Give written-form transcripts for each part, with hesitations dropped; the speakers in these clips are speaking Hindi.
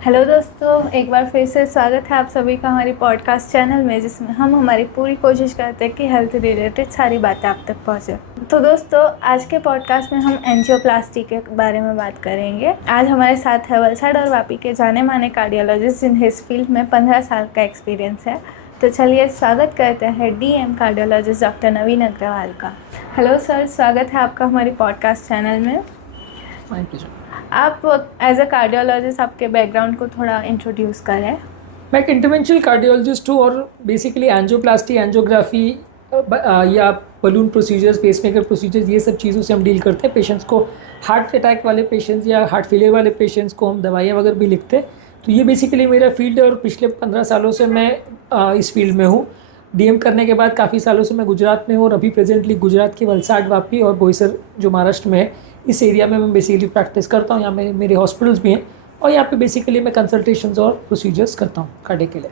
हेलो दोस्तों, एक बार फिर से स्वागत है आप सभी का हमारी पॉडकास्ट चैनल में, जिसमें हम हमारी पूरी कोशिश करते हैं कि हेल्थ रिलेटेड सारी बातें आप तक पहुंचे। तो दोस्तों, आज के पॉडकास्ट में हम एंजियोप्लास्टी के बारे में बात करेंगे। आज हमारे साथ है वलसाड और वापी के जाने माने कार्डियोलॉजिस्ट, जिन्हें इस फील्ड में 15 साल का एक्सपीरियंस है। तो चलिए स्वागत करते हैं डीएम कार्डियोलॉजिस्ट डॉक्टर नवीन अग्रवाल का। हेलो सर, स्वागत है आपका हमारी पॉडकास्ट चैनल में। Thank you. आप एज अ कार्डियोलॉजिस्ट आपके बैकग्राउंड को थोड़ा इंट्रोड्यूस करें। मैं एक इंटरवेंशनल कार्डियोलॉजिस्ट हूँ और बेसिकली एंजियोप्लास्टी, एंजियोग्राफी या बलून प्रोसीजर्स, पेसमेकर प्रोसीजर्स, ये सब चीज़ों से हम डील करते हैं। पेशेंट्स को, हार्ट अटैक वाले पेशेंट्स या हार्ट फेलियर वाले पेशेंट्स को हम दवाइयाँ वगैरह भी लिखते हैं। तो ये बेसिकली मेरा फील्ड है और पिछले 15 सालों से मैं इस फील्ड में हूँ। डीएम करने के बाद काफ़ी सालों से मैं गुजरात में हूँ और अभी प्रेजेंटली गुजरात के वलसाड, वापी और बोईसर जो महाराष्ट्र में है, इस एरिया में मैं बेसिकली प्रैक्टिस करता हूँ। यहाँ मेरे हॉस्पिटल्स भी हैं और यहाँ पे बेसिकली मैं कंसल्टेशंस और प्रोसीजर्स करता हूँ कार्डियक के लिए।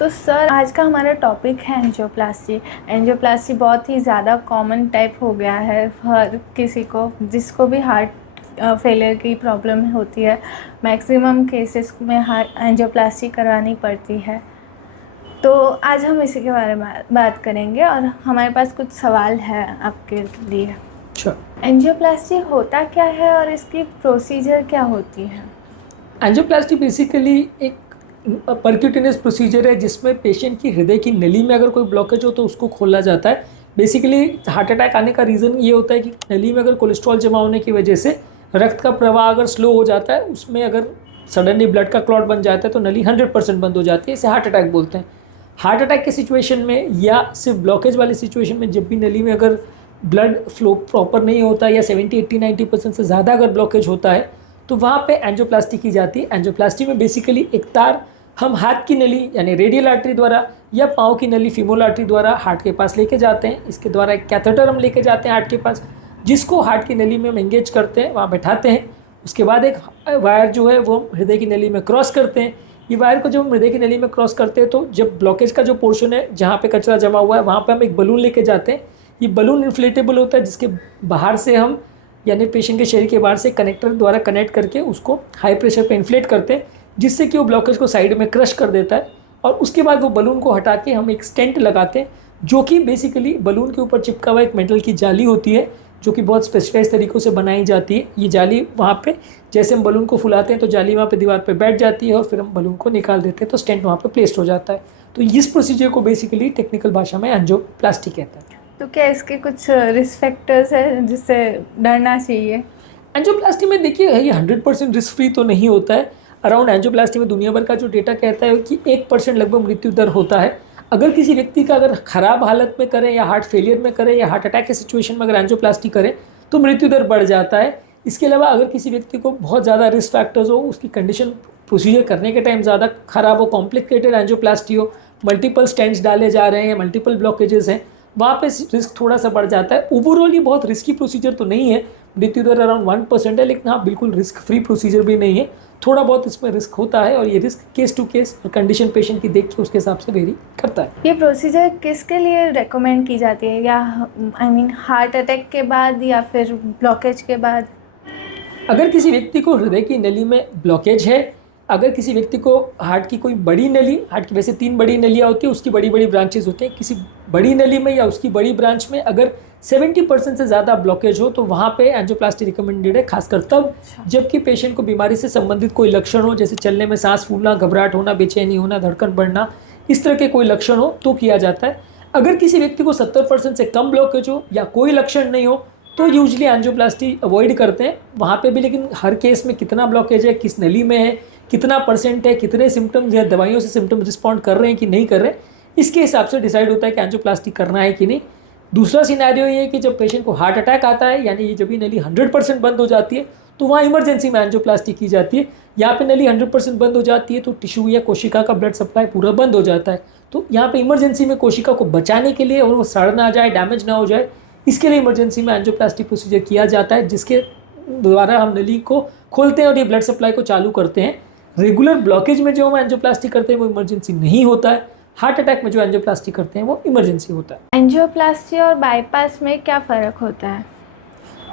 तो सर, आज का हमारा टॉपिक है एंजियोप्लास्टी। एंजियोप्लास्टी बहुत ही ज़्यादा कॉमन टाइप हो गया है हर किसी को, जिसको भी हार्ट फेलियर की प्रॉब्लम होती है, मैक्सिमम केसेस में हार्ट एंजियोप्लास्टी करवानी पड़ती है। तो आज हम इसी के बारे में बात करेंगे और हमारे पास कुछ सवाल है आपके लिए। एंजियोप्लास्टी होता क्या है और इसकी प्रोसीजर क्या होती है? एंजियोप्लास्टी बेसिकली एक परक्यूटेनियस प्रोसीजर है जिसमें पेशेंट की हृदय की नली में अगर कोई ब्लॉकेज हो तो उसको खोला जाता है। बेसिकली हार्ट अटैक आने का रीज़न ये होता है कि नली में अगर कोलेस्ट्रॉल जमा होने की वजह से रक्त का प्रवाह अगर स्लो हो जाता है, उसमें अगर सडनली ब्लड का क्लॉट बन जाता है तो नली 100% बंद हो जाती है। इसे हार्ट अटैक बोलते हैं। हार्ट अटैक के सिचुएशन में या सिर्फ ब्लॉकेज वाली सिचुएशन में जब भी नली में अगर ब्लड फ्लो प्रॉपर नहीं होता या 70, 80, 90% से ज़्यादा अगर ब्लॉकेज होता है तो वहाँ पे एंजियोप्लास्टी की जाती है। एंजियोप्लास्टी में बेसिकली एक तार हम हाथ की नली यानी रेडियल आर्टरी द्वारा या पाँव की नली फीमोरल आर्टरी द्वारा हार्ट के पास लेके जाते हैं। इसके द्वारा एक कैथेटर हम लेके जाते हैं हार्ट के पास, जिसको हार्ट की नली में हम एंगेज करते हैं, वहाँ बैठाते हैं। उसके बाद एक वायर जो है वो हृदय की नली में क्रॉस करते हैं। ये वायर को जब हम हृदय की नली में क्रॉस करते हैं तो जब ब्लॉकेज का जो पोर्शन है जहाँ पे कचरा जमा हुआ है वहाँ पे हम एक बलून लेके जाते हैं। ये बलून इन्फ्लेटेबल होता है, जिसके बाहर से हम यानी पेशेंट के शरीर के बाहर से कनेक्टर द्वारा कनेक्ट करके उसको हाई प्रेशर पे इन्फ्लेट करते हैं, जिससे कि वो ब्लॉकेज को साइड में क्रश कर देता है। और उसके बाद वो बलून को हटा के हम एक स्टेंट लगाते हैं, जो कि बेसिकली बलून के ऊपर चिपका हुआ एक मेटल की जाली होती है, जो कि बहुत स्पेशलाइज तरीक़ों से बनाई जाती है। ये जाली वहाँ पे जैसे हम बलून को फुलाते हैं तो जाली वहाँ पे दीवार पे बैठ जाती है और फिर हम बलून को निकाल देते हैं तो स्टेंट वहाँ पे प्लेस्ड हो जाता है। तो इस प्रोसीजर को बेसिकली टेक्निकल भाषा में एंजियोप्लास्टी कहते हैं। तो क्या इसके कुछ रिस्क फैक्टर्स है जिससे डरना चाहिए? एंजियोप्लास्टी में देखिए, ये 100% रिस्क फ्री तो नहीं होता है। अराउंड एंजियोप्लास्टी में दुनिया भर का जो डेटा कहता है कि 1% लगभग मृत्यु दर होता है। अगर किसी व्यक्ति का अगर ख़राब हालत में करें या हार्ट फेलियर में करें या हार्ट अटैक के सिचुएशन में अगर एंजियोप्लास्टी करें तो मृत्यु दर बढ़ जाता है। इसके अलावा अगर किसी व्यक्ति को बहुत ज़्यादा रिस्क फैक्टर्स हो, उसकी कंडीशन प्रोसीजर करने के टाइम ज़्यादा ख़राब हो, कॉम्प्लिकेटेड एंजियोप्लास्टी हो, मल्टीपल स्टेंट्स डाले जा रहे हैं या मल्टीपल ब्लॉकेजेस हैं, वहाँ पे रिस्क थोड़ा सा बढ़ जाता है। ओवरऑल ये बहुत रिस्की प्रोसीजर तो नहीं है, मृत्यु दर अराउंड 1% है, लेकिन हाँ बिल्कुल रिस्क फ्री प्रोसीजर भी नहीं है। थोड़ा बहुत इसमें रिस्क होता है और ये risk case to case condition patient की देख के उसके हिसाब से वेरी करता है। ये प्रोसीजर किसके लिए रेकमेंड की जाती है, या हार्ट अटैक के बाद या फिर ब्लॉकेज के बाद? अगर किसी व्यक्ति को हृदय की नली में ब्लॉकेज है, अगर किसी व्यक्ति को हार्ट की कोई बड़ी नली, हार्ट की वैसे 3 बड़ी नलियाँ होती है, उसकी बड़ी बड़ी ब्रांचेज होते हैं, किसी बड़ी नली में या उसकी बड़ी ब्रांच में अगर 70% से ज़्यादा ब्लॉकेज हो तो वहाँ पे एंजियोप्लास्टी रिकमेंडेड है। खासकर तब जबकि पेशेंट को बीमारी से संबंधित कोई लक्षण हो, जैसे चलने में सांस फूलना, घबराहट होना, बेचैनी होना, धड़कन बढ़ना, इस तरह के कोई लक्षण हो तो किया जाता है। अगर किसी व्यक्ति को 70% से कम ब्लॉकेज हो या कोई लक्षण नहीं हो तो यूजली एंजियोप्लास्टी अवॉइड करते हैं वहाँ पे भी। लेकिन हर केस में कितना ब्लॉकेज है, किस नली में है, कितना % है, कितने सिम्टम्स या दवाइयों से सिम्टम्स रिस्पॉन्ड कर रहे हैं कि नहीं कर रहे हैं, इसके हिसाब से डिसाइड होता है कि एंजियोप्लास्टी करना है कि नहीं। दूसरा सिनेरियो ये है कि जब पेशेंट को हार्ट अटैक आता है, यानी ये जब भी नली 100% बंद हो जाती है तो वहाँ इमरजेंसी में एंजियोप्लास्टी की जाती है। यहाँ पे नली 100% बंद हो जाती है तो टिश्यू या कोशिका का ब्लड सप्लाई पूरा बंद हो जाता है। तो यहाँ पे इमरजेंसी में कोशिका को बचाने के लिए और वो सड़ ना जाए, डैमेज ना हो जाए, इसके लिए इमरजेंसी में एंजियोप्लास्टी प्रोसीजर किया जाता है, जिसके द्वारा हम नली को खोलते हैं और ये ब्लड सप्लाई को चालू करते हैं। रेगुलर ब्लॉकेज में जो हम एंजियोप्लास्टी करते हैं वो इमरजेंसी नहीं होता है। हार्ट अटैक में जो एंजियोप्लास्टी करते हैं वो इमरजेंसी होता है। एंजियोप्लास्टी और बाईपास में क्या फ़र्क होता है?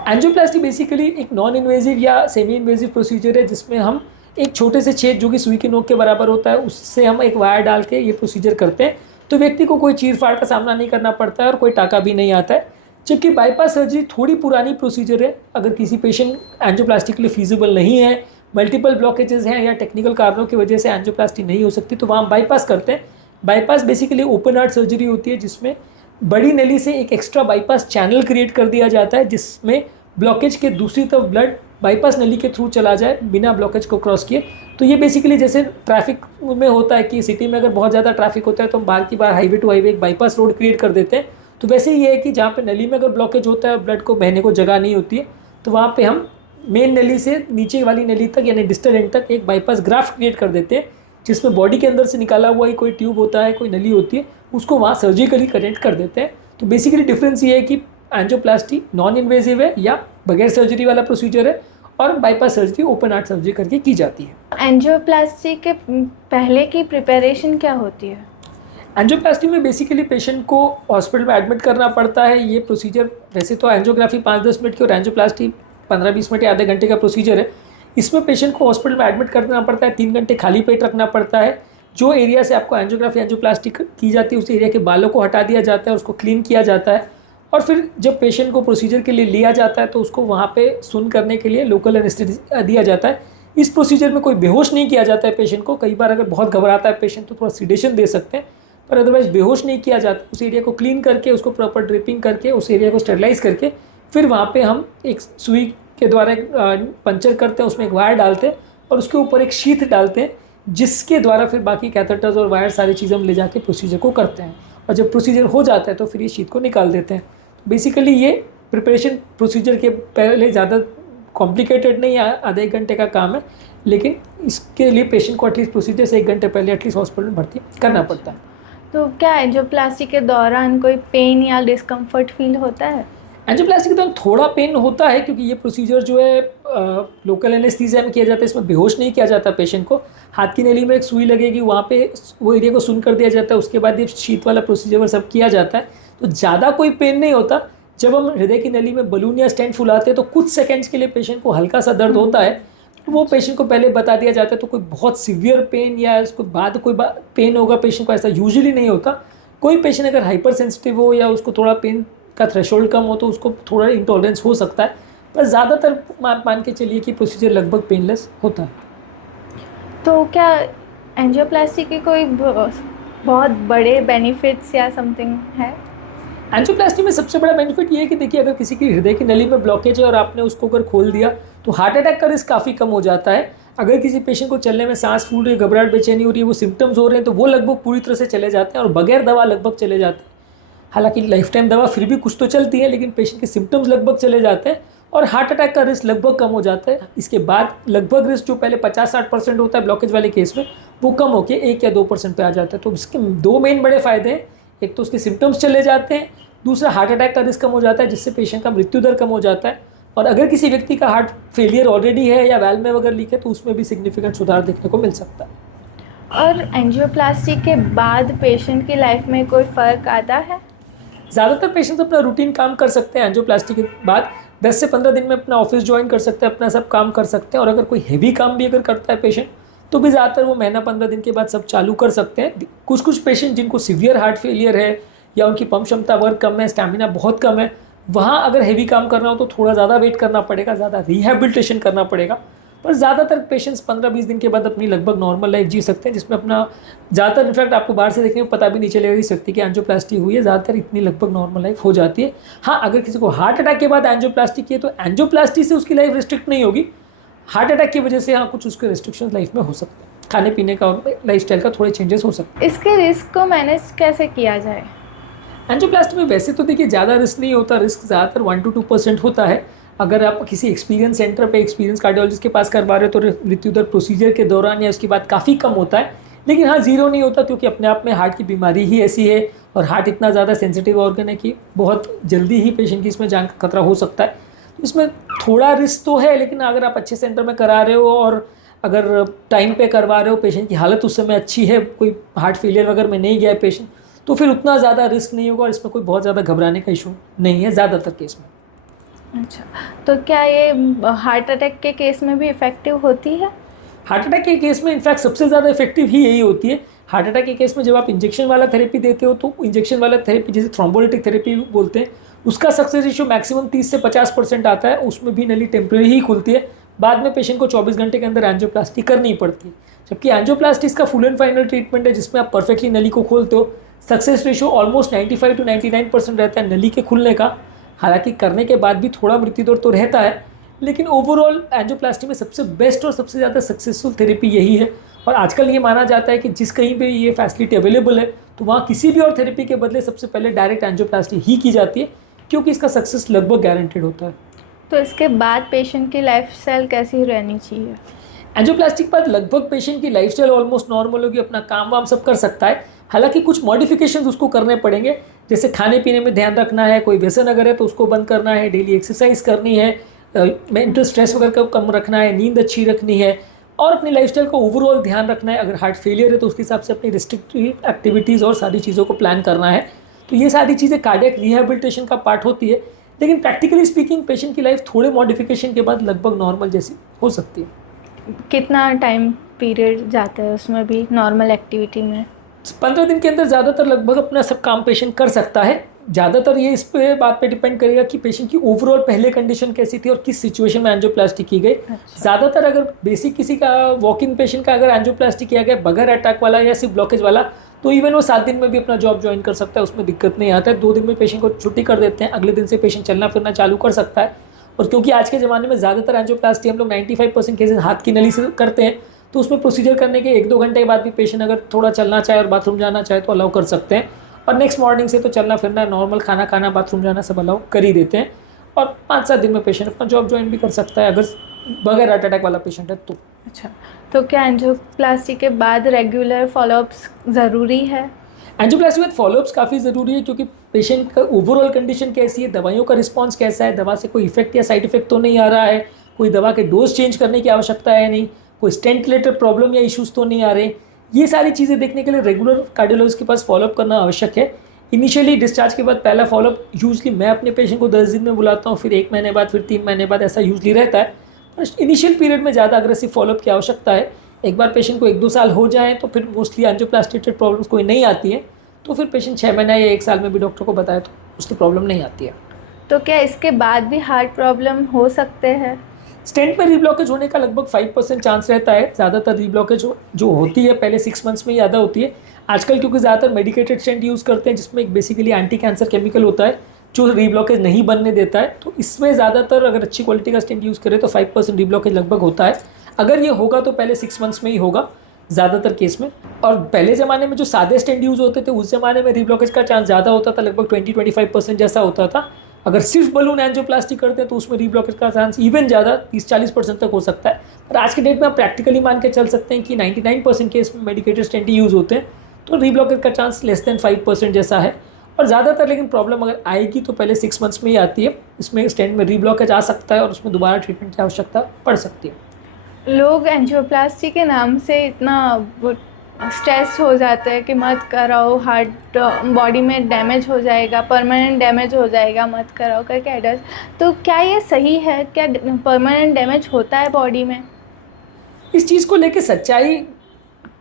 एंजियोप्लास्टी बेसिकली एक नॉन इन्वेजिव या सेमी इन्वेजिव प्रोसीजर है जिसमें हम एक छोटे से छेद जो कि सुई की नोक के बराबर होता है, उससे हम एक वायर डाल के ये प्रोसीजर करते हैं, तो व्यक्ति को कोई चीर फाड़ का सामना नहीं करना पड़ता है और कोई टाका भी नहीं आता है। जबकि बाईपास सर्जरी थोड़ी पुरानी प्रोसीजर है। अगर किसी पेशेंट एंजियोप्लास्टी के लिए फीजिबल नहीं है, मल्टीपल ब्लॉकेजेस हैं या टेक्निकल कारणों की वजह से एंजियोप्लास्टी नहीं हो सकती, तो वहाँ बाईपास करते हैं। Bypass basically open heart surgery होती है, जिसमें बड़ी नली से एक एक्स्ट्रा बाईपास चैनल क्रिएट कर दिया जाता है, जिसमें ब्लॉकेज के दूसरी तरफ ब्लड बाईपास नली के थ्रू चला जाए बिना ब्लॉकेज को क्रॉस किए। तो ये बेसिकली जैसे ट्रैफिक में होता है कि सिटी में अगर बहुत ज़्यादा ट्रैफिक होता है तो हम बार की बार हाईवे टू हाईवे एक बाईपास रोड क्रिएट कर देते हैं। तो वैसे ही ये है कि जहाँ पे नली में अगर ब्लॉकेज होता है, ब्लड को बहने को जगह नहीं होती है, तो वहाँ पे हम मेन नली से नीचे वाली नली तक यानी डिस्टल एंड तक एक बाईपास ग्राफ्ट क्रिएट कर देते हैं, जिसमें बॉडी के अंदर से निकाला हुआ ही कोई ट्यूब होता है, कोई नली होती है, उसको वहाँ सर्जिकली कनेक्ट कर देते हैं। तो बेसिकली डिफरेंस ये है कि एंजियोप्लास्टी नॉन इन्वेजिव है या बगैर सर्जरी वाला प्रोसीजर है, और bypass surgery open heart surgery करके की जाती है। एंजियोप्लास्टी के पहले की प्रिपरेशन क्या होती है? एंजियोप्लास्टी में बेसिकली पेशेंट को हॉस्पिटल में एडमिट करना पड़ता है। ये प्रोसीजर वैसे तो एंजियोग्राफी 5-10 मिनट की और एंजियोप्लास्टी 15-20 मिनट या आधे घंटे का प्रोसीजर है। इसमें पेशेंट को हॉस्पिटल में एडमिट करना पड़ता है, 3 घंटे खाली पेट रखना पड़ता है। जो एरिया से आपको एंजियोग्राफी एंजियोप्लास्टी की जाती है उस एरिया के बालों को हटा दिया जाता है, उसको क्लीन किया जाता है, और फिर जब पेशेंट को प्रोसीजर के लिए लिया जाता है तो उसको वहाँ पे सुन करने के लिए लोकल एनेस्थीसिया दिया जाता है। इस प्रोसीजर में कोई बेहोश नहीं किया जाता है पेशेंट को। कई बार अगर बहुत घबराता है पेशेंट तो थोड़ा सीडेशन दे सकते हैं, पर अदरवाइज बेहोश नहीं किया जाता। उस एरिया को क्लीन करके, उसको प्रॉपर ड्रिपिंग करके, उस एरिया को स्टेरिलाइज करके, फिर वहाँ पे हम एक सुई के द्वारा पंचर करते हैं, उसमें एक वायर डालते हैं और उसके ऊपर एक शीथ डालते हैं, जिसके द्वारा फिर बाकी कैथेटर्स और वायर सारी चीज़ें हम ले जाके प्रोसीजर को करते हैं। और जब प्रोसीजर हो जाता है तो फिर ये शीथ को निकाल देते हैं। बेसिकली ये प्रिपरेशन प्रोसीजर के पहले ज़्यादा कॉम्प्लिकेटेड नहीं है, आधे 1 घंटे का काम है, लेकिन इसके लिए पेशेंट को एटलीस्ट प्रोसीजर से 1 घंटे पहले एटलीस्ट हॉस्पिटल में भर्ती करना पड़ता है। तो क्या एंजियोप्लास्टी के दौरान कोई पेन या डिस्कम्फर्ट फील होता है? एंजियोप्लास्टी के दौरान थोड़ा पेन होता है, क्योंकि ये प्रोसीजर जो है लोकल एनेस्थीसिया में किया जाता है। इसमें बेहोश नहीं किया जाता पेशेंट को। हाथ की नली में एक सुई लगेगी, वहाँ पे वो एरिया को सुन कर दिया जाता है, उसके बाद ये शीत वाला प्रोसीजर सब किया जाता है, तो ज़्यादा कोई पेन नहीं होता। जब हम हृदय की नली में बलून या स्टेंट फुलाते हैं तो कुछ सेकेंड्स के लिए पेशेंट को हल्का सा दर्द होता है, तो वो पेशेंट को पहले बता दिया जाता है। तो कोई बहुत सीवियर पेन या उसके बाद कोई पेन होगा पेशेंट को, ऐसा यूजुअली नहीं होता। कोई पेशेंट अगर हाइपर सेंसिटिव हो या उसको थोड़ा पेन का थ्रेशोल्ड कम हो तो उसको थोड़ा इंटॉलरेंस हो सकता है, पर ज़्यादातर मान के चलिए कि प्रोसीजर लगभग पेनलेस होता है। तो क्या एंजियोप्लास्टी के कोई बहुत बड़े बेनिफिट्स या समथिंग है? एंजियोप्लास्टी में सबसे बड़ा बेनिफिट ये है कि देखिए, अगर किसी की हृदय की नली में ब्लॉकेज है और आपने उसको अगर खोल दिया तो हार्ट अटैक का रिस्क काफ़ी कम हो जाता है। अगर किसी पेशेंट को चलने में सांस फूल रही है, घबराहट बेचैनी हो रही है, वो सिम्टम्स हो रहे हैं, तो वो लगभग पूरी तरह से चले जाते हैं और बगैर दवा लगभग चले जाते हैं। हालांकि लाइफ टाइम दवा फिर भी कुछ तो चलती है, लेकिन पेशेंट के सिम्टम्स लगभग चले जाते हैं और हार्ट अटैक का रिस्क लगभग कम हो जाता है। इसके बाद लगभग रिस्क जो पहले 50-60% होता है ब्लॉकेज वाले केस में, वो कम होकर 1 या 2% पे आ जाता है। तो इसके 2 मेन बड़े फ़ायदे हैं। एक तो उसके सिम्टम्स चले जाते हैं, दूसरा हार्ट अटैक का रिस्क कम हो जाता है, जिससे पेशेंट का मृत्यु दर कम हो जाता है। और अगर किसी व्यक्ति का हार्ट फेलियर ऑलरेडी है या वैल्व में वगैरह लीक है तो उसमें भी सिग्निफिकेंट सुधार देखने को मिल सकता है। और एंजियोप्लास्टी के बाद पेशेंट की लाइफ में कोई फ़र्क आता है? ज़्यादातर पेशेंट्स अपना रूटीन काम कर सकते हैं एंजियोप्लास्टी के बाद। 10 से 15 दिन में अपना ऑफिस ज्वाइन कर सकते हैं, अपना सब काम कर सकते हैं। और अगर कोई हेवी काम भी अगर करता है पेशेंट तो भी ज़्यादातर वो महीना 15 दिन के बाद सब चालू कर सकते हैं। कुछ पेशेंट जिनको सीवियर हार्ट फेलियर है या उनकी पंप क्षमता वर्क कम है, स्टैमिना बहुत कम है, वहाँ अगर हेवी काम करना हो तो थोड़ा ज़्यादा वेट करना पड़ेगा, ज़्यादा रिहैबिलिटेशन करना पड़ेगा। पर ज़्यादातर पेशेंट्स 15-20 दिन के बाद अपनी लगभग नॉर्मल लाइफ जी सकते हैं, जिसमें अपना ज़्यादातर इनफैक्ट आपको बाहर से देखने में पता भी नहीं चलेगा इस व्यक्ति की एंजियोप्लास्टी हुई है। ज़्यादातर इतनी लगभग नॉर्मल लाइफ हो जाती है। हाँ, अगर किसी को हार्ट अटैक के बाद एंजियोप्लास्टी की है तो एंजियोप्लास्टी से उसकी लाइफ रिस्ट्रिक्ट नहीं होगी। हार्ट अटैक की वजह से हाँ कुछ उसके रिस्ट्रिक्शन लाइफ में हो सकते हैं, खाने पीने का और लाइफस्टाइल का थोड़े चेंजेस हो सकते हैं। इसके रिस्क को मैनेज कैसे किया जाए? एंजियोप्लास्टी में वैसे तो देखिए ज़्यादा रिस्क नहीं होता, रिस्क ज़्यादातर 1 to 2% होता है। अगर आप किसी एक्सपीरियंस सेंटर पे एक्सपीरियंस कार्डियोलॉजिस्ट के पास करवा रहे हो तो मृत्यु दर प्रोसीजर के दौरान या उसके बाद काफ़ी कम होता है। लेकिन हाँ, ज़ीरो नहीं होता, क्योंकि अपने आप में हार्ट की बीमारी ही ऐसी है और हार्ट इतना ज़्यादा सेंसिटिव ऑर्गन है कि बहुत जल्दी ही पेशेंट की इसमें जान का खतरा हो सकता है। तो इसमें थोड़ा रिस्क तो है, लेकिन अगर आप अच्छे सेंटर में करा रहे हो और अगर टाइम पे करवा रहे हो, पेशेंट की हालत उस समय अच्छी है, कोई हार्ट फेलियर वगैरह में नहीं गया है पेशेंट, तो फिर उतना ज़्यादा रिस्क नहीं होगा और इसमें कोई बहुत ज़्यादा घबराने का इशू नहीं है ज़्यादातर केस में। अच्छा, तो क्या ये हार्ट अटैक के केस में भी इफ़ेक्टिव होती है? हार्ट अटैक के केस में इनफैक्ट सबसे ज़्यादा इफेक्टिव ही यही होती है। हार्ट अटैक के केस में जब आप इंजेक्शन वाला थेरेपी देते हो तो इंजेक्शन वाला थेरेपी जिसे थ्रोम्बोलिटिक थेरेपी बोलते हैं, उसका सक्सेस रेशियो मैक्सिमम 30 से 50% आता है। उसमें भी नली टेम्प्रेरी ही खुलती है, बाद में पेशेंट को 24 घंटे के अंदर एंजियोप्लास्टी करनी पड़ती है। जबकि एंजियोप्लास्टी इसका फुल एंड फाइनल ट्रीटमेंट है जिसमें आप परफेक्टली नली को खोलते हो। सक्सेस रेशियो ऑलमोस्ट 95 to 99% रहता है नली के खुलने का। हालांकि करने के बाद भी थोड़ा मृत्यु दर तो रहता है, लेकिन ओवरऑल एंजियोप्लास्टी में सबसे बेस्ट और सबसे ज़्यादा सक्सेसफुल थेरेपी यही है। और आजकल ये माना जाता है कि जिस कहीं पे ये फैसिलिटी अवेलेबल है तो वहाँ किसी भी और थेरेपी के बदले सबसे पहले डायरेक्ट एंजियोप्लास्टी ही की जाती है, क्योंकि इसका सक्सेस लगभग गारंटेड होता है। तो इसके बाद पेशेंट की लाइफस्टाइल कैसी रहनी चाहिए? एंजियोप्लास्टी के बाद लगभग पेशेंट की लाइफस्टाइल ऑलमोस्ट नॉर्मल होगी, अपना काम वाम सब कर सकता है। हालांकि कुछ मॉडिफिकेशंस उसको करने पड़ेंगे, जैसे खाने पीने में ध्यान रखना है, कोई व्यसन अगर है तो उसको बंद करना है, डेली एक्सरसाइज करनी है, मेंटल स्ट्रेस वगैरह को कम रखना है, नींद अच्छी रखनी है और अपनी लाइफस्टाइल का ओवरऑल ध्यान रखना है। अगर हार्ट फेलियर है तो उसके हिसाब से अपनी रिस्ट्रिक्टिव एक्टिविटीज़ और सारी चीज़ों को प्लान करना है। तो ये सारी चीज़ें कार्डियक रिहैबिलिटेशन का पार्ट होती है, लेकिन प्रैक्टिकली स्पीकिंग पेशेंट की लाइफ थोड़े मॉडिफिकेशन के बाद लगभग नॉर्मल जैसी हो सकती है। कितना टाइम पीरियड जाता है उसमें भी नॉर्मल एक्टिविटी में? 15 दिन के अंदर ज़्यादातर लगभग अपना सब काम पेशेंट कर सकता है। ज़्यादातर ये इस पे बात पे डिपेंड करेगा कि पेशेंट की ओवरऑल पहले कंडीशन कैसी थी और किस सिचुएशन में एंजियोप्लास्टी की गई। ज़्यादातर अगर बेसिक किसी का वॉक इन पेशेंट का अगर एंजियोप्लास्टी किया गया बगैर अटैक वाला या सिर्फ ब्लॉकेज वाला, तो इवन वो 7 दिन में भी अपना जॉब ज्वाइन कर सकता है, उसमें दिक्कत नहीं आता है। 2 दिन में पेशेंट को छुट्टी कर देते हैं, अगले दिन से पेशेंट चलना फिरना चालू कर सकता है। और क्योंकि आज के ज़माने में ज़्यादातर एंजियोप्लास्टी हम लोग 95% केसेस हाथ की नली से करते हैं, तो उसमें प्रोसीजर करने के 1-2 घंटे के बाद भी पेशेंट अगर थोड़ा चलना चाहे और बाथरूम जाना चाहे तो अलाउ कर सकते हैं। और नेक्स्ट मॉर्निंग से तो चलना फिरना, नॉर्मल खाना खाना, बाथरूम जाना सब अलाउ कर ही देते हैं। और 5-7 दिन में पेशेंट अपना जॉब ज्वाइन भी कर सकता है अगर बगैर हार्ट अटैक वाला पेशेंट है तो। अच्छा, तो क्या एंजियोप्लास्टी के बाद रेगुलर फॉलोअप्स ज़रूरी है? एंजियोप्लास्टी के बाद फॉलोअप्स काफ़ी ज़रूरी है, क्योंकि पेशेंट का ओवरऑल कंडीशन कैसी है, दवाइयों का रिस्पॉन्स कैसा है, दवा से कोई इफेक्ट या साइड इफेक्ट तो नहीं आ रहा है, कोई दवा के डोज चेंज करने की आवश्यकता है नहीं, कोई स्टेंट रिलेटेड प्रॉब्लम या इश्यूज़ तो नहीं आ रहे। ये सारी चीज़ें देखने के लिए रेगुलर कार्डियोलॉजिस्ट के पास फॉलोअप करना आवश्यक है। इनिशियली डिस्चार्ज के बाद पहला फॉलोअप यूजली मैं अपने पेशेंट को 10 दिन में बुलाता हूँ, फिर 1 महीने बाद, फिर 3 महीने बाद, ऐसा यूजली रहता है। इनिशियल पीरियड में ज़्यादा अग्रेसिव फॉलोअप की आवश्यकता है। एक बार पेशेंट को 1-2 साल हो जाए तो फिर मोस्टली एंजियोप्लास्टी रिलेटेड प्रॉब्लम्स कोई नहीं आती है, तो फिर पेशेंट 6 महीना या 1 साल में भी डॉक्टर को बताए तो उसकी प्रॉब्लम नहीं आती है। तो क्या इसके बाद भी हार्ट प्रॉब्लम हो सकते हैं? स्टेंट में रीब्लॉकेज होने का लगभग 5% चांस रहता है। ज़्यादातर रीब्लॉकेज जो होती है पहले 6 मंथ्स में ज़्यादा होती है। आजकल क्योंकि ज़्यादातर मेडिकेटेड स्टेंट यूज़ करते हैं जिसमें एक बेसिकली एंटी कैंसर केमिकल होता है जो रीब्लॉकेज नहीं बनने देता है, तो इसमें ज़्यादातर अगर अच्छी क्वालिटी का स्टेंट यूज़ करें तो 5% रीब्लॉकेज लगभग होता है। अगर ये होगा तो पहले 6 मंथ्स में ही होगा ज़्यादातर केस में। और पहले ज़माने में जो सादे स्टेंट यूज़ होते थे उस ज़माने में रीब्लॉकेज का चांस ज़्यादा होता था, लगभग 20-25% जैसा होता था। अगर सिर्फ बलून एंजियोप्लास्टी करते हैं तो उसमें रीब्लॉकेज का चांस इवन ज़्यादा 30-40% तक हो सकता है। पर आज के डेट में आप प्रैक्टिकली मान के चल सकते हैं कि 99% केस में मेडिकेटेड स्टेंट ही यूज़ होते हैं, तो रीब्लॉकेज का चांस लेस देन 5% जैसा है। और ज़्यादातर लेकिन प्रॉब्लम अगर आएगी तो पहले 6 मंथ्स में ही आती है। इसमें स्टेंट में रीब्लॉकेज आ सकता है और उसमें दोबारा ट्रीटमेंट की आवश्यकता पड़ सकती है। लोग एंजियोप्लास्टी के नाम से इतना स्ट्रेस हो जाता है कि मत कराओ, हार्ट बॉडी में डैमेज हो जाएगा, परमानेंट डैमेज हो जाएगा, मत कराओ करके एडवाइस। तो क्या ये सही है? क्या परमानेंट डैमेज होता है बॉडी में? इस चीज़ को लेके सच्चाई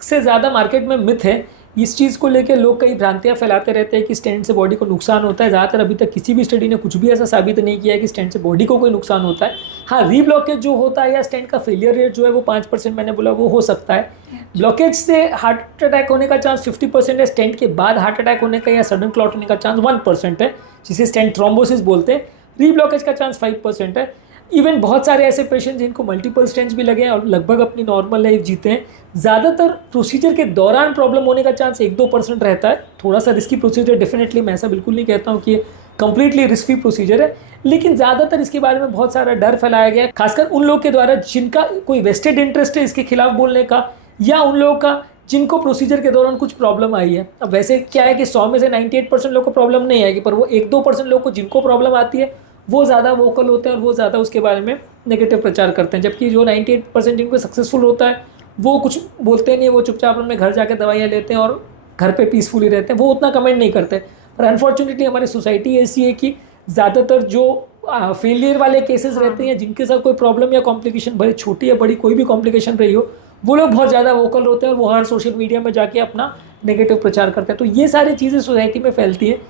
से ज़्यादा मार्केट में मिथ है। इस चीज़ को लेकर लोग कई भ्रांतियाँ फैलाते रहते हैं कि स्टेंट से बॉडी को नुकसान होता है। ज़्यादातर अभी तक किसी भी स्टडी ने कुछ भी ऐसा साबित नहीं किया है कि स्टेंट से बॉडी को कोई नुकसान होता है। हाँ, रीब्लॉकेज जो होता है या स्टेंट का फेलियर रेट जो है वो 5% मैंने बोला वो हो सकता है। ब्लॉकेज से हार्ट अटैक होने का चांस 50% है। स्टेंट के बाद हार्ट अटैक होने का या सडन क्लॉट होने का चांस 1% है, जिसे स्टेंट थ्रोम्बोसिस बोलते हैं। रीब्लॉकेज का चांस 5% है। इवन बहुत सारे ऐसे पेशेंट जिनको मल्टीपल स्टेंट्स भी लगे हैं और लगभग अपनी नॉर्मल लाइफ जीते हैं। ज़्यादातर प्रोसीजर के दौरान प्रॉब्लम होने का चांस 1-2% रहता है। थोड़ा सा रिस्की प्रोसीजर डेफिनेटली, मैं ऐसा बिल्कुल नहीं कहता हूँ कि ये कंप्लीटली रिस्क फ्री प्रोसीजर है, लेकिन ज़्यादातर इसके बारे में बहुत सारा डर फैलाया गया है, खासकर उन लोग के द्वारा जिनका कोई वेस्टेड इंटरेस्ट है इसके खिलाफ बोलने का, या उन लोगों का जिनको प्रोसीजर के दौरान कुछ प्रॉब्लम आई है। अब वैसे क्या है कि 100 में से 98% लोग को प्रॉब्लम नहीं आएगी, पर वो 1-2% लोग को जिनको प्रॉब्लम आती है वो ज़्यादा वोकल होते हैं और वो ज़्यादा उसके बारे में नेगेटिव प्रचार करते हैं। जबकि जो 98% जिनको सक्सेसफुल होता है वो कुछ बोलते नहीं है, वो चुपचाप अपने घर जाकर दवाइयाँ लेते हैं और घर पे पीसफुली रहते हैं, वो उतना कमेंट नहीं करते। पर अनफॉर्चुनेटली हमारी सोसाइटी ऐसी है कि ज़्यादातर जो फेलियर वाले केसेस रहते हैं जिनके साथ कोई प्रॉब्लम या कॉम्प्लिकेशन, भले छोटी या बड़ी कोई भी कॉम्प्लिकेशन रही हो, वो लोग बहुत ज़्यादा वोकल होते हैं और वो हर सोशल मीडिया में जाके अपना नेगेटिव प्रचार करते हैं। तो ये सारी चीज़ें सोसाइटी में फैलती है।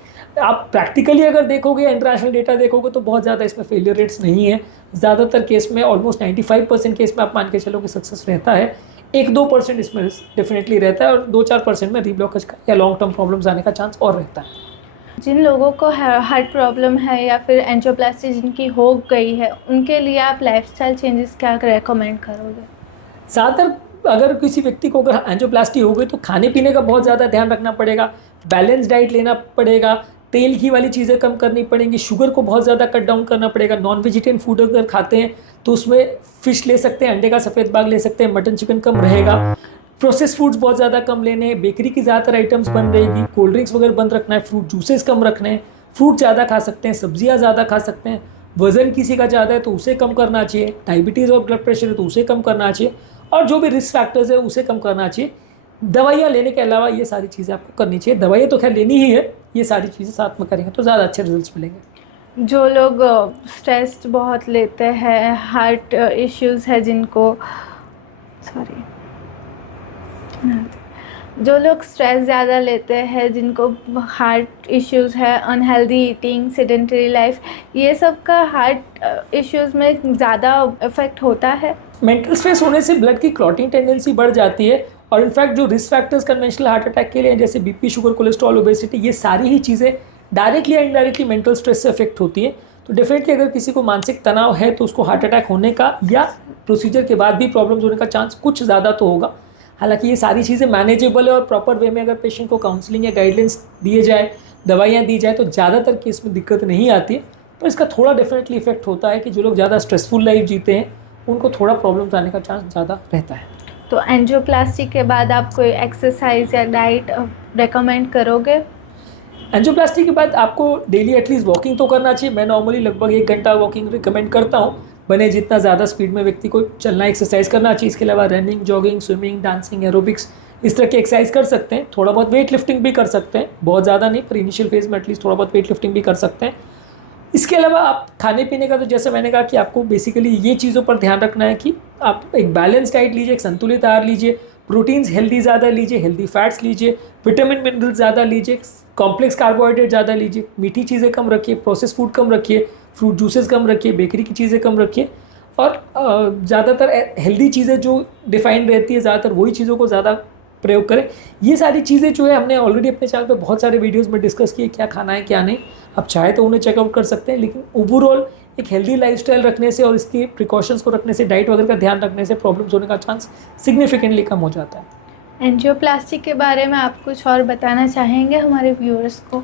आप प्रैक्टिकली अगर देखोगे, इंटरनेशनल डेटा देखोगे, तो बहुत ज़्यादा इसमें फेलियर रेट्स नहीं है। ज़्यादातर केस में ऑलमोस्ट 95% केस में आप मान के चलो कि सक्सेस रहता है। 1-2% इसमें डेफिनेटली रहता है और 2-4% में रीब्लॉकेज का या लॉन्ग टर्म प्रॉब्लम्स आने का चांस और रहता है। जिन लोगों को हार्ट प्रॉब्लम है या फिर एंजियोप्लास्टी जिनकी हो गई है, उनके लिए आप लाइफस्टाइल चेंजेस क्या रेकमेंड करोगे? ज़्यादातर अगर किसी व्यक्ति को अगर एंजियोप्लास्टी हो गई तो खाने पीने का बहुत ज़्यादा ध्यान रखना पड़ेगा, बैलेंस डाइट लेना पड़ेगा, तेल घी वाली चीज़ें कम करनी पड़ेंगी, शुगर को बहुत ज़्यादा कट डाउन करना पड़ेगा। नॉन वेजिटेरियन फूड अगर खाते हैं तो उसमें फ़िश ले सकते हैं, अंडे का सफ़ेद बाग ले सकते हैं, मटन चिकन कम रहेगा। प्रोसेस फूड्स बहुत ज़्यादा कम लेने हैं, बेकरी की ज़्यादातर आइटम्स बंद रहेगी, कोल्ड ड्रिंक्स वगैरह बंद रखना है, फ्रूट जूसेस कम रखने हैं, फ्रूट ज़्यादा खा सकते हैं, सब्जियाँ ज़्यादा खा सकते हैं। वज़न किसी का ज़्यादा है तो उसे कम करना चाहिए, डायबिटीज़ और ब्लड प्रेशर है तो उसे कम करना चाहिए, और जो भी रिस्क फैक्टर्स है उसे कम करना चाहिए। दवाइयाँ लेने के अलावा ये सारी चीज़ें आपको करनी चाहिए। दवाइयाँ तो खैर लेनी ही है, ये सारी चीज़ें साथ में करेंगे तो ज़्यादा अच्छे रिजल्ट्स मिलेंगे। जो लोग स्ट्रेस बहुत लेते हैं, हार्ट इश्यूज़ है जिनको, सॉरी, जो लोग स्ट्रेस ज़्यादा लेते हैं, जिनको हार्ट इश्यूज़ है, अनहेल्दी ईटिंग, सेडेंटरी लाइफ, ये सब का हार्ट इश्यूज़ में ज़्यादा इफ़ेक्ट होता है। मेंटल स्ट्रेस होने से ब्लड की क्लॉटिंग टेंडेंसी बढ़ जाती है, और इनफैक्ट जो risk factors conventional heart attack के लिए हैं, जैसे बीपी, शुगर, कोलेस्ट्रॉल, ओबेसिटी, ये सारी ही चीज़ें डायरेक्टली या इनडायरेक्टली मेंटल स्ट्रेस से अफेक्ट होती है। तो डेफिनेटली अगर किसी को मानसिक तनाव है तो उसको हार्ट अटैक होने का या प्रोसीजर के बाद भी प्रॉब्लम्स होने का चांस कुछ ज़्यादा तो होगा। हालांकि ये सारी चीज़ें मैनेजेबल है और प्रॉपर वे में अगर पेशेंट को काउंसलिंग या गाइडलाइंस दिए जाए, दवाइयाँ दी जाए, तो ज़्यादातर केस में दिक्कत नहीं आती है। पर इसका थोड़ा डेफिनेटली इफेक्ट होता है कि जो लोग ज़्यादा स्ट्रेसफुल लाइफ जीते हैं उनको थोड़ा प्रॉब्लम्स आने का चांस ज़्यादा रहता है। तो एंजियोप्लास्टी के बाद आप कोई एक्सरसाइज या डाइट रेकमेंड करोगे? एंजियोप्लास्टी के बाद आपको डेली एटलीस्ट वॉकिंग तो करना चाहिए। मैं नॉर्मली लगभग 1 घंटा वॉकिंग रिकमेंड करता हूँ। बने जितना ज़्यादा स्पीड में व्यक्ति को चलना, एक्सरसाइज करना चाहिए। इसके अलावा running, jogging, swimming, dancing, aerobics, इस तरह की एक्सरसाइज कर सकते हैं। थोड़ा बहुत वेट लिफ्टिंग भी कर सकते हैं, बहुत ज़्यादा नहीं, पर इनिशियल फेज में एटलीस्ट थोड़ा बहुत वेट लिफ्टिंग भी कर सकते हैं। इसके अलावा आप खाने पीने का, तो जैसे मैंने कहा कि आपको बेसिकली ये चीज़ों पर ध्यान रखना है कि आप एक बैलेंस डाइट लीजिए, एक संतुलित आहार लीजिए, प्रोटीन्स हेल्दी ज़्यादा लीजिए, हेल्दी फैट्स लीजिए, विटामिन मिनरल्स ज़्यादा लीजिए, कॉम्प्लेक्स कार्बोहाइड्रेट ज़्यादा लीजिए, मीठी चीज़ें कम रखिए, प्रोसेस फूड कम रखिए, फ्रूट जूसेस कम रखिए, बेकरी की चीज़ें कम रखिए, और ज़्यादातर हेल्दी चीज़ें जो डिफाइंड रहती है ज़्यादातर वही चीज़ों को ज़्यादा प्रयोग करें। ये सारी चीज़ें जो है हमने ऑलरेडी अपने चैनल पे बहुत सारे वीडियोस में डिस्कस किए, क्या खाना है क्या नहीं। आप चाहे तो उन्हें चेकआउट कर सकते हैं, लेकिन ओवरऑल एक हेल्दी लाइफस्टाइल रखने से और इसके प्रिकॉशंस को रखने से, डाइट वगैरह का ध्यान रखने से प्रॉब्लम्स होने का चांस सिग्निफिकेंटली कम हो जाता है। एंजियोप्लास्टी के बारे में आप कुछ और बताना चाहेंगे हमारे व्यूअर्स को?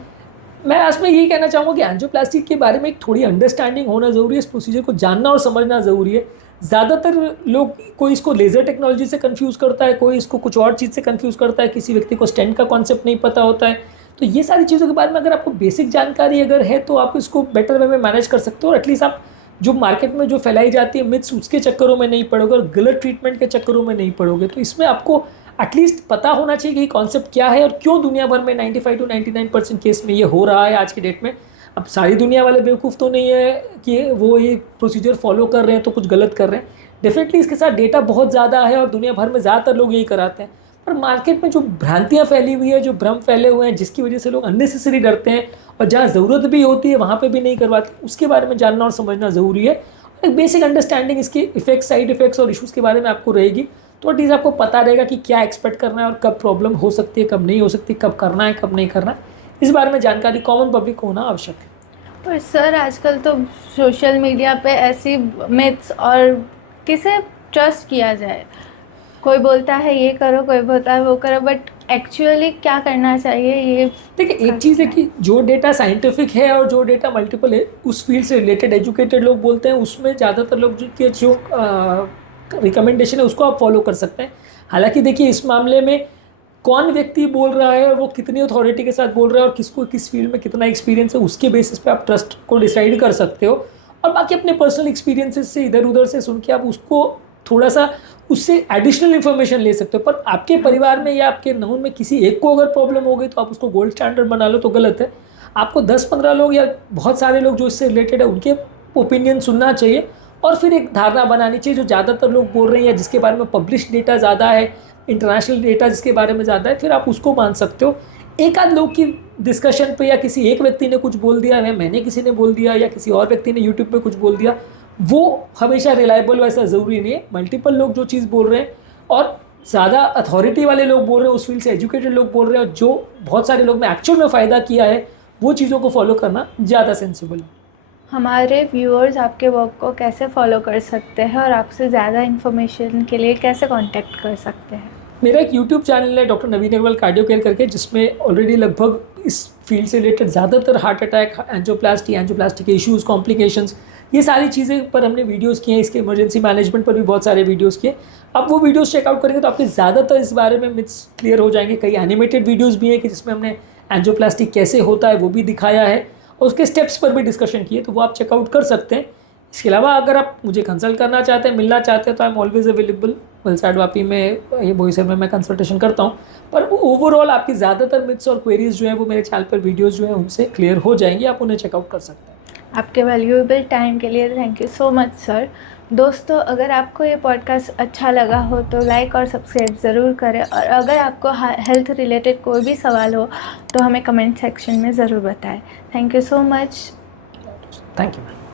मैं आज में यही कहना चाहूँगा कि एंजियोप्लास्टी के बारे में एक थोड़ी अंडरस्टैंडिंग होना ज़रूरी है, इस प्रोसीजर को जानना और समझना ज़रूरी है। ज़्यादातर लोग, कोई इसको लेज़र टेक्नोलॉजी से कंफ्यूज करता है, कोई इसको कुछ और चीज़ से कंफ्यूज करता है, किसी व्यक्ति को स्टेंट का कॉन्सेप्ट नहीं पता होता है। तो ये सारी चीज़ों के बारे में अगर आपको बेसिक जानकारी अगर है तो आप इसको बेटर वे में मैनेज कर सकते हो, और एटलीस्ट आप जो मार्केट में जो फैलाई जाती है मिथ्स, उसके चक्करों में नहीं पड़ोगे और गलत ट्रीटमेंट के चक्करों में नहीं पड़ोगे। तो इसमें आपको एटलीस्ट पता होना चाहिए कि कॉन्सेप्ट क्या है और क्यों दुनिया भर में 95 to 99% केस में ये हो रहा है आज की डेट में। अब सारी दुनिया वाले बेवकूफ़ तो नहीं है कि वो ये प्रोसीजर फॉलो कर रहे हैं तो कुछ गलत कर रहे हैं। डेफिनेटली इसके साथ डेटा बहुत ज़्यादा है और दुनिया भर में ज़्यादातर लोग यही कराते हैं, पर मार्केट में जो भ्रांतियाँ फैली हुई है, जो भ्रम फैले हुए हैं, जिसकी वजह से लोग अननेसेसरी डरते हैं और जहाँ ज़रूरत भी होती है वहाँ पे भी नहीं करवाते, उसके बारे में जानना और समझना ज़रूरी है। एक बेसिक अंडरस्टैंडिंग इसके इफेक्ट्स, साइड इफेक्ट्स और इशूज़ के बारे में आपको रहेगी, तो एटलीस्ट आपको पता रहेगा कि क्या एक्सपेक्ट करना है और कब प्रॉब्लम हो सकती है, कब नहीं हो सकती, कब करना है, कब नहीं करना है। इस बारे में जानकारी कॉमन पब्लिक को होना आवश्यक है। पर सर आजकल तो सोशल मीडिया पे ऐसी मिथ्स, और किसे ट्रस्ट किया जाए? कोई बोलता है ये करो, कोई बोलता है वो करो, बट एक्चुअली क्या करना चाहिए? ये देखिए, एक चीज़ है कि जो डेटा साइंटिफिक है और जो डेटा मल्टीपल है, उस फील्ड से रिलेटेड एजुकेटेड लोग बोलते हैं, उसमें ज़्यादातर लोग जो रिकमेंडेशन है उसको आप फॉलो कर सकते हैं। हालांकि देखिए, इस मामले में कौन व्यक्ति बोल रहा है और वो कितनी अथॉरिटी के साथ बोल रहा है और किसको किस फील्ड में कितना एक्सपीरियंस है, उसके बेसिस पे आप ट्रस्ट को डिसाइड कर सकते हो। और बाकी अपने पर्सनल एक्सपीरियंसेस से इधर उधर से सुन के आप उसको थोड़ा सा उससे एडिशनल इन्फॉर्मेशन ले सकते हो। पर आपके परिवार में या आपके नॉन में किसी एक को अगर प्रॉब्लम हो गई तो आप उसको गोल्ड स्टैंडर्ड बना लो तो गलत है। आपको 10-15 लोग या बहुत सारे लोग जो इससे रिलेटेड है उनके ओपिनियन सुनना चाहिए और फिर एक धारणा बनानी चाहिए जो ज़्यादातर लोग बोल रहे हैं या जिसके बारे में पब्लिश डेटा ज़्यादा है, इंटरनेशनल डेटा जिसके बारे में ज़्यादा है, फिर आप उसको मान सकते हो। एक आध लोग की डिस्कशन पे या किसी एक व्यक्ति ने कुछ बोल दिया या मैंने किसी ने बोल दिया या किसी और व्यक्ति ने यूट्यूब पे कुछ बोल दिया, वो हमेशा रिलायबल वैसा ज़रूरी नहीं है। मल्टीपल लोग जो चीज़ बोल रहे हैं और ज़्यादा अथॉरिटी वाले लोग बोल रहे हैं, उस फील्ड से एजुकेटेड लोग बोल रहे हैं और जो बहुत सारे लोग में एक्चुअल में फ़ायदा किया है, वो चीज़ों को फॉलो करना ज़्यादा सेंसिबल है। हमारे व्यूअर्स आपके वर्क को कैसे फॉलो कर सकते हैं और आपसे ज़्यादा इन्फॉर्मेशन के लिए कैसे कांटेक्ट कर सकते हैं? मेरा एक यूट्यूब चैनल है डॉक्टर नवीन अग्रवाल कार्डियो केयर करके, जिसमें ऑलरेडी लगभग इस फील्ड से रिलेटेड ज़्यादातर हार्ट अटैक, एंजियोप्लास्टी के इश्यूज़, कॉम्प्लिकेशंस, ये सारी चीज़ें पर हमने वीडियोस किए हैं। इसके इमरजेंसी मैनेजमेंट पर भी बहुत सारे वीडियोस किए। अब वो वीडियोस चेकआउट करेंगे तो आपके ज़्यादातर इस बारे में मिथ्स क्लियर हो जाएंगे। कई एनिमेटेड वीडियोस भी हैं कि जिसमें हमने एंजियोप्लास्टी कैसे होता है वो भी दिखाया है और उसके स्टेप्स पर भी डिस्कशन किए, तो वो आप चेकआउट कर सकते हैं। इसके अलावा अगर आप मुझे कंसल्ट करना चाहते हैं, मिलना चाहते हैं, तो I am always available. Valsad Vapi में, ये बोईसर में मैं कंसल्टेशन करता हूँ। पर ओवरऑल आपकी ज़्यादातर मिथ्स और क्वेरीज जो है वो मेरे चैनल पर वीडियोज़ जो है उनसे क्लियर हो जाएंगी, आप उन्हें चेकआउट कर सकते हैं। आपके वैल्यूएबल टाइम के लिए thank you so much sir. दोस्तों, अगर आपको ये पॉडकास्ट अच्छा लगा हो तो लाइक और सब्सक्राइब ज़रूर करें, और अगर आपको हेल्थ रिलेटेड कोई भी सवाल हो तो हमें कमेंट सेक्शन में ज़रूर बताएं। Thank you so much. Thank you.